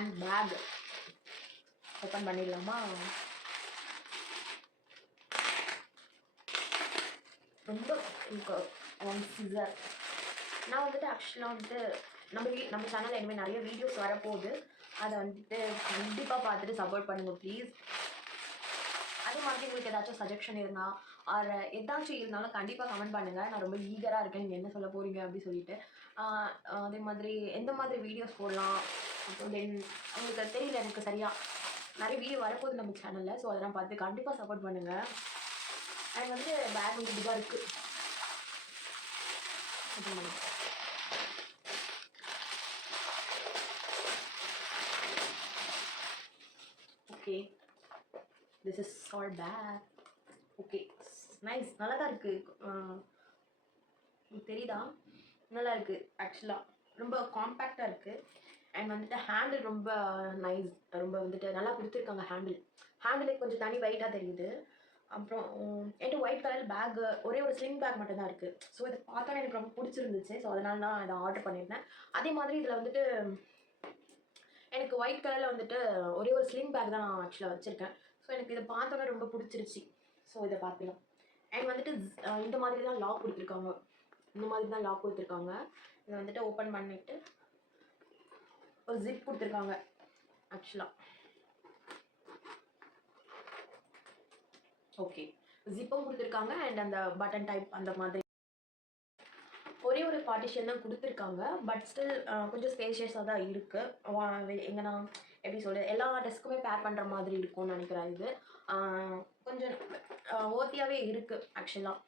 Hand bag open பண்ணிடலாமா? ரொம்ப scissor. நான் வந்துட்டு ஆக்சுவலாக வந்துட்டு நம்ம சேனலில் இனிமேல் நிறைய வீடியோஸ் வரப்போகுது. அதை வந்துட்டு கண்டிப்பாக பார்த்துட்டு சப்போர்ட் பண்ணுங்கள் ப்ளீஸ். அதே மாதிரி உங்களுக்கு ஏதாச்சும் சஜஷன் இருந்தால் ஆர் ஏதாச்சும் இருந்தாலும் கண்டிப்பாக கமெண்ட் பண்ணுங்கள். நான் ரொம்ப ஈகராக இருக்கேன் நீங்கள் என்ன சொல்ல போகிறீங்க அப்படின்னு சொல்லிட்டு. அதே மாதிரி எந்த மாதிரி வீடியோஸ் போடலாம் அப்புறம் தென் உங்களுக்கு தெரியல எனக்கு சரியாக நிறைய வீடியோ வரப்போகுது நம்ம சேனலில். ஸோ அதெல்லாம் பார்த்து கண்டிப்பாக சப்போர்ட் பண்ணுங்கள். அது வந்து பேக் வந்து இப்படி தான் இருக்குது. Okay, this is our bag. Okay, nice. நல்லா தான் இருக்குது. தெரியுதா? நல்லா இருக்குது ஆக்சுவலாக. ரொம்ப காம்பேக்டாக இருக்குது. அண்ட் வந்துட்டு ஹேண்டில் ரொம்ப நைஸ். ரொம்ப வந்துட்டு நல்லா கொடுத்துருக்காங்க. ஹேண்டிலே கொஞ்சம் தனி வெயிட்டாக தெரியுது. அப்புறம் என்கிட்ட ஒயிட் கலர் பேக்கு ஒரே ஒரு ஸ்லிங் பேக் மட்டும் தான் இருக்குது. ஸோ இதை பார்த்தோன்னே எனக்கு ரொம்ப பிடிச்சிருந்துச்சு. ஸோ அதனால நான் இதை ஆர்டர் பண்ணியிருந்தேன். அதே மாதிரி இதில் வந்துட்டு எனக்கு ஒயிட் கலரில் வந்துட்டு ஒரே ஒரு ஸ்லிங் பேக் தான் நான் ஆக்சுவலாக வச்சுருக்கேன். ஸோ எனக்கு இதை பார்த்தோன்னே ரொம்ப பிடிச்சிருச்சு. ஸோ இதை பார்த்துக்கலாம். அண்ட் வந்துட்டு இந்த மாதிரி தான் லாக் கொடுத்துருக்காங்க. இதை வந்துட்டு ஓப்பன் பண்ணிவிட்டு ஒரு ஜிப் கொடுத்துருக்காங்க ஆக்சுவலாக. ஓகே, ஜிப்பும் கொடுத்துருக்காங்க அண்ட் அந்த பட்டன் டைப் அந்த மாதிரி ஒரே ஒரு பார்ட்டிஷன் தான் கொடுத்துருக்காங்க. பட் ஸ்டில் கொஞ்சம் ஸ்பேஷியஸாக தான் இருக்குது. எங்கன்னா எப்படி சொல்கிறது, எல்லா ட்ரெஸ்க்குமே பேர் பண்ணுற மாதிரி இருக்கும்னு நினைக்கிறேன். இது கொஞ்சம் ஓத்தியாகவே இருக்குது ஆக்சுவலாக.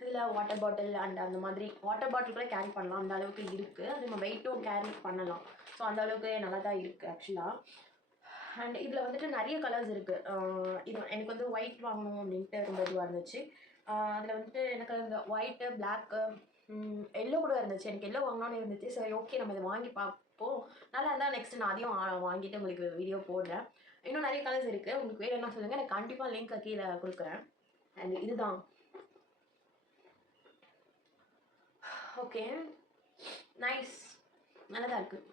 இதில் வாட்டர் பாட்டில் அண்ட் அந்த மாதிரி வாட்டர் பாட்டில் கூட கேரி பண்ணலாம். அந்த அளவுக்கு இருக்குது. அது நம்ம வெயிட்டும் கேரி பண்ணலாம். ஸோ அந்த அளவுக்கு நல்லா தான் இருக்குது ஆக்சுவலாக. அண்ட் இதில் வந்துட்டு நிறைய கலர்ஸ் இருக்குது. இது எனக்கு வந்து ஒயிட் வாங்கணும் அப்படின்ட்டு ரொம்ப இதுவாக இருந்துச்சு. அதில் வந்துட்டு எனக்கு அந்த ஒயிட்டு பிளாக்கு எல்லோ கூட இருந்துச்சு. எனக்கு எல்லோ வாங்கணும்னு இருந்துச்சு. சரி ஓகே, நம்ம இதை வாங்கி பார்ப்போம். நல்லா இருந்தால் நெக்ஸ்ட் நான் அதையும் வாங்கிட்டு உங்களுக்கு வீடியோ போடுறேன். இன்னும் நிறைய கலர்ஸ் இருக்குது. உங்களுக்கு வேறு என்ன சொல்லுங்கள், எனக்கு கண்டிப்பாக லிங்க் கீழே கொடுக்குறேன். அண்ட் இதுதான் ஓகே, நைஸ். நல்லா தான் இருக்குது.